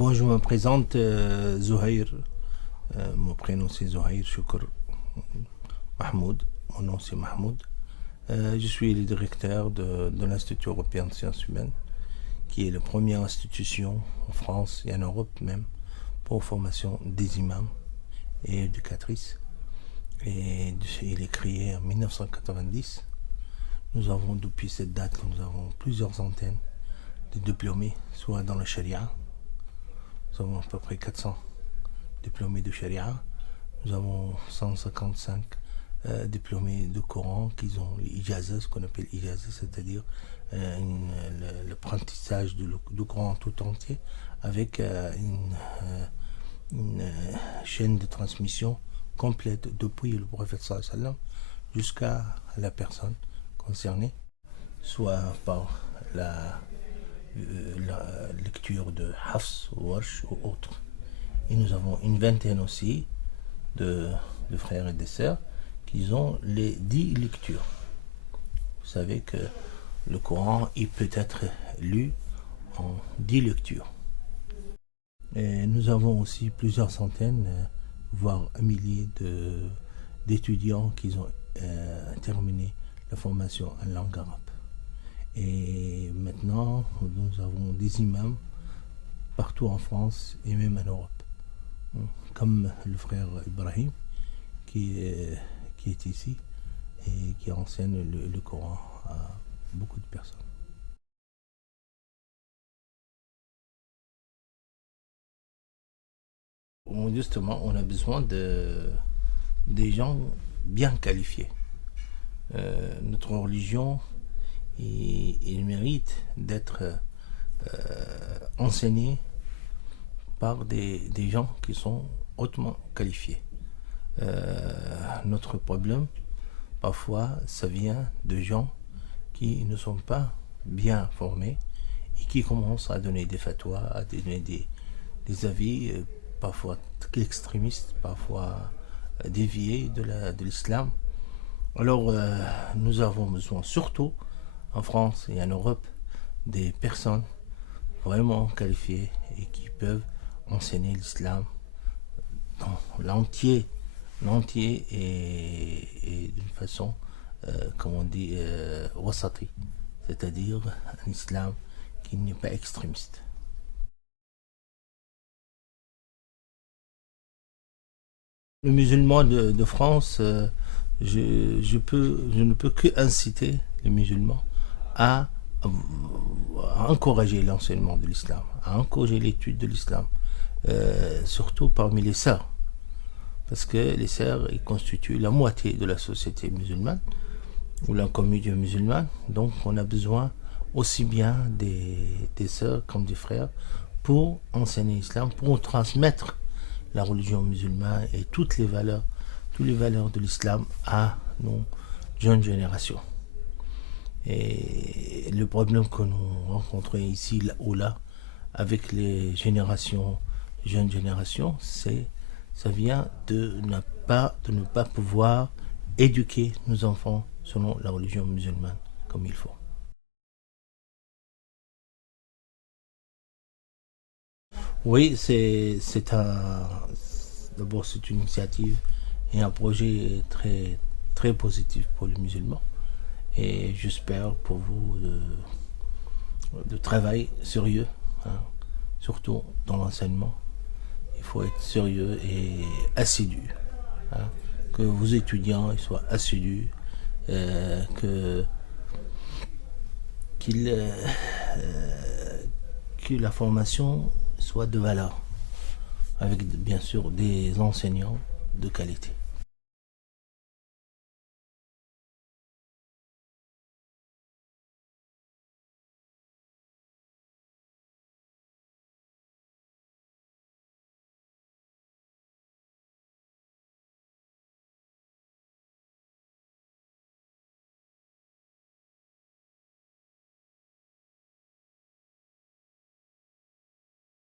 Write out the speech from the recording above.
Bon, je me présente Zouhair. Mon prénom c'est Zouhair Choukr Mahmoud. Mon nom c'est Mahmoud. Je suis le directeur de l'Institut européen de sciences humaines, qui est la première institution en France et en Europe même pour formation des imams et éducatrices. Et il est créé en 1990. Nous avons depuis cette date, nous avons plusieurs centaines de diplômés, soit dans la charia. Nous avons à peu près 400 diplômés de charia. Nous avons 155 diplômés de Coran qui ont l'ijazah, ce qu'on appelle l'ijazah, c'est-à-dire l'apprentissage du Coran tout entier avec une chaîne de transmission complète depuis le prophète sallallahu alayhi wa sallam jusqu'à la personne concernée, soit par la lecture de Hafs, Warsh ou autres. Et nous avons une vingtaine aussi de frères et de sœurs qui ont les 10 lectures. Vous savez que le Coran, il peut être lu en 10 lectures. Et nous avons aussi plusieurs centaines, voire un millier d'étudiants qui ont terminé la formation en langue arabe. Et maintenant, nous avons des imams partout en France et même en Europe. Comme le frère Ibrahim, qui est ici et qui enseigne le Coran à beaucoup de personnes. Justement, on a besoin des gens bien qualifiés. Notre religion, il mérite d'être enseigné par des gens qui sont hautement qualifiés. Notre problème, parfois, ça vient de gens qui ne sont pas bien formés et qui commencent à donner des fatwas, à donner des avis parfois extrémistes, parfois déviés de l'islam. Alors, nous avons besoin, surtout en France et en Europe, des personnes vraiment qualifiées et qui peuvent enseigner l'islam dans l'entier et d'une façon, comme on dit, wasati, c'est-à-dire un islam qui n'est pas extrémiste. Le musulman de France, je ne peux que inciter les musulmans à encourager l'enseignement de l'islam, à encourager l'étude de l'islam, surtout parmi les sœurs. Parce que les sœurs, ils constituent la moitié de la société musulmane, ou la communauté musulmane. Donc on a besoin aussi bien des sœurs comme des frères pour enseigner l'islam, pour transmettre la religion musulmane et toutes les valeurs de l'islam à nos jeunes générations. Et le problème que nous rencontrons ici ou là avec les jeunes générations, ça vient de ne pas pouvoir éduquer nos enfants selon la religion musulmane comme il faut. Oui, d'abord c'est une initiative et un projet très, très positif pour les musulmans. Et j'espère pour vous de travail sérieux, hein, surtout dans l'enseignement. Il faut être sérieux et assidu. Hein, que vos étudiants soient assidus, que la formation soit de valeur, avec bien sûr des enseignants de qualité.